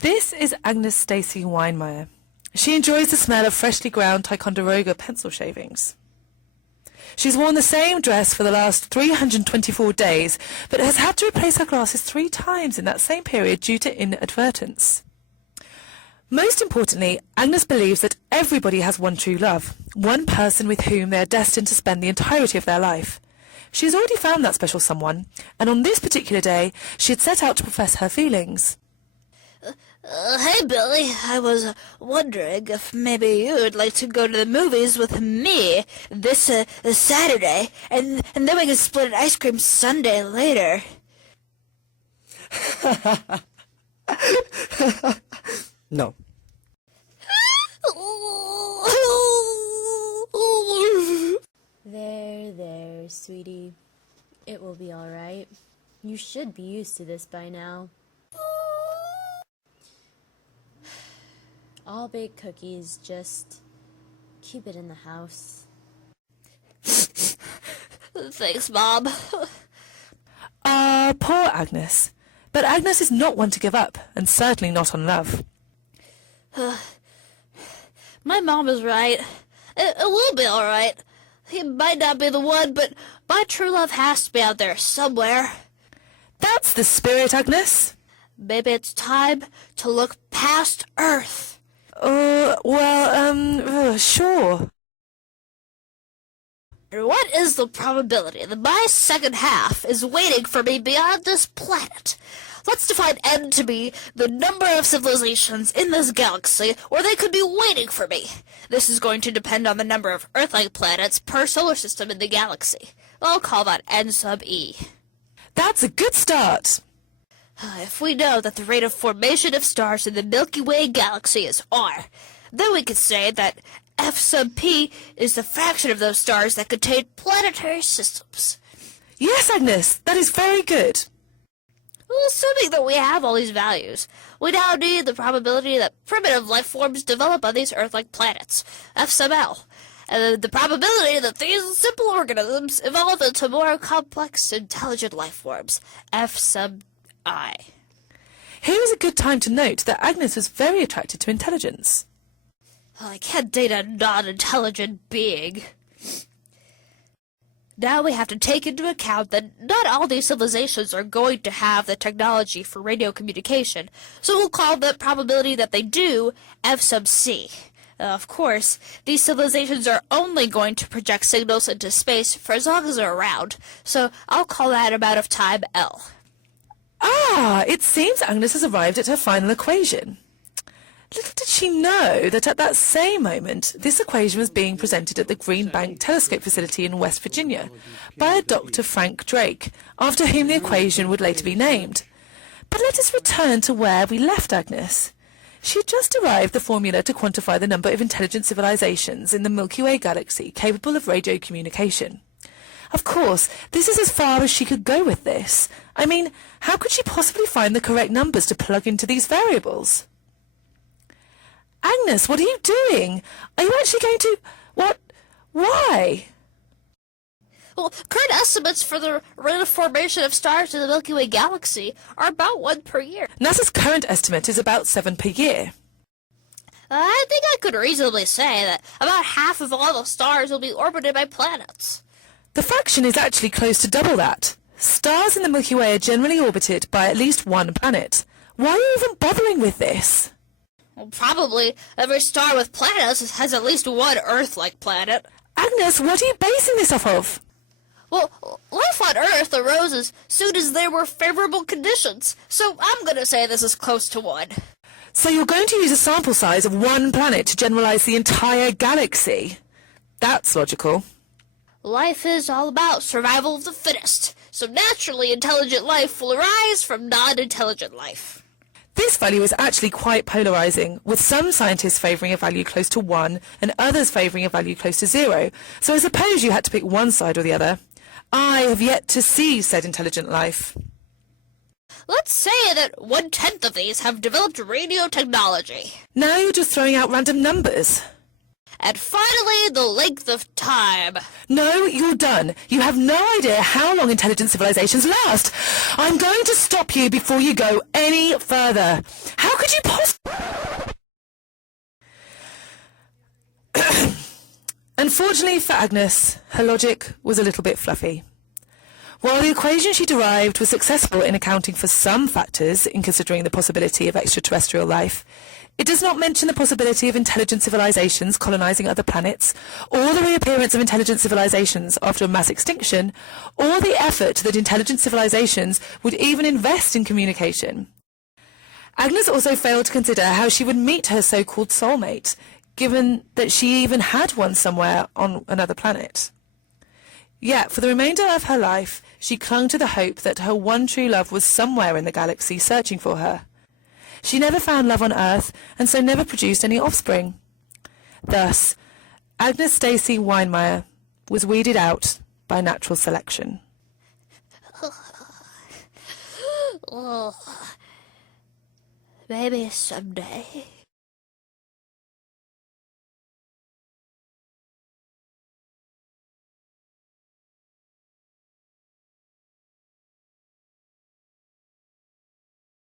This is Agnes Stacy Weinermeier. She enjoys the smell of freshly ground Ticonderoga pencil shavings. She's worn the same dress for the last 324 days, but has had to replace her glasses 3 times in that same period due to inadvertence. Most importantly, Agnes believes that everybody has one true love, one person with whom they are destined to spend the entirety of their life. She has already found that special someone, and on this particular day, she had set out to profess her feelings. Hey, Billy, I was wondering if maybe you'd like to go to the movies with me this Saturday, and then we can split an ice cream sundae later. No. There, sweetie. It will be all right. You should be used to this by now. All baked cookies, just keep it in the house. Thanks, Mom. Poor Agnes. But Agnes is not one to give up, and certainly not on love. My mom is right. It will be all right. He might not be the one, but my true love has to be out there somewhere. That's the spirit, Agnes. Maybe it's time to look past Earth. Sure. What is the probability that my second half is waiting for me beyond this planet? Let's define N to be the number of civilizations in this galaxy where they could be waiting for me. This is going to depend on the number of Earth-like planets per solar system in the galaxy. I'll call that N sub E. That's a good start. If we know that the rate of formation of stars in the Milky Way galaxy is R, then we could say that F sub P is the fraction of those stars that contain planetary systems. Yes, Agnes, that is very good. Well, assuming that we have all these values, we now need the probability that primitive life forms develop on these Earth-like planets, F sub L, and the probability that these simple organisms evolve into more complex, intelligent life forms, F sub I. Here is a good time to note that Agnes was very attracted to intelligence. I can't date a non-intelligent being. Now we have to take into account that not all these civilizations are going to have the technology for radio communication, so we'll call the probability that they do F sub C. Of course, these civilizations are only going to project signals into space for as long as they're around, so I'll call that amount of time L. It seems Agnes has arrived at her final equation. Little did she know that at that same moment, this equation was being presented at the Green Bank Telescope Facility in West Virginia by a Dr. Frank Drake, after whom the equation would later be named. But let us return to where we left Agnes. She had just arrived the formula to quantify the number of intelligent civilizations in the Milky Way galaxy capable of radio communication. Of course, this is as far as she could go with this. I mean, how could she possibly find the correct numbers to plug into these variables? Agnes, what are you doing? Are you actually going to... What? Why? Well, current estimates for the rate of formation of stars in the Milky Way galaxy are about 1 per year. NASA's current estimate is about 7 per year. I think I could reasonably say that about half of all the stars will be orbited by planets. The fraction is actually close to double that. Stars in the Milky Way are generally orbited by at least one planet. Why are you even bothering with this? Well, probably every star with planets has at least one Earth-like planet. Agnes, what are you basing this off of? Well, life on Earth arose as soon as there were favorable conditions, so I'm going to say this is close to 1. So you're going to use a sample size of one planet to generalize the entire galaxy? That's logical. Life is all about survival of the fittest, so naturally intelligent life will arise from non-intelligent life. This value is actually quite polarizing, with some scientists favouring a value close to 1 and others favouring a value close to 0, so I suppose you had to pick one side or the other. I have yet to see said intelligent life. Let's say that 1/10 of these have developed radio technology. Now you're just throwing out random numbers. And finally, the length of time. No, you're done. You have no idea how long intelligent civilizations last. I'm going to stop you before you go any further. How could could you possibly... Unfortunately for Agnes, her logic was a little bit fluffy. While the equation she derived was successful in accounting for some factors in considering the possibility of extraterrestrial life, it does not mention the possibility of intelligent civilizations colonizing other planets, or the reappearance of intelligent civilizations after a mass extinction, or the effort that intelligent civilizations would even invest in communication. Agnes also failed to consider how she would meet her so-called soulmate, given that she even had one somewhere on another planet. Yet, for the remainder of her life, she clung to the hope that her one true love was somewhere in the galaxy searching for her. She never found love on Earth, and so never produced any offspring. Thus, Agnes Stacy Weinermeier was weeded out by natural selection. Maybe someday.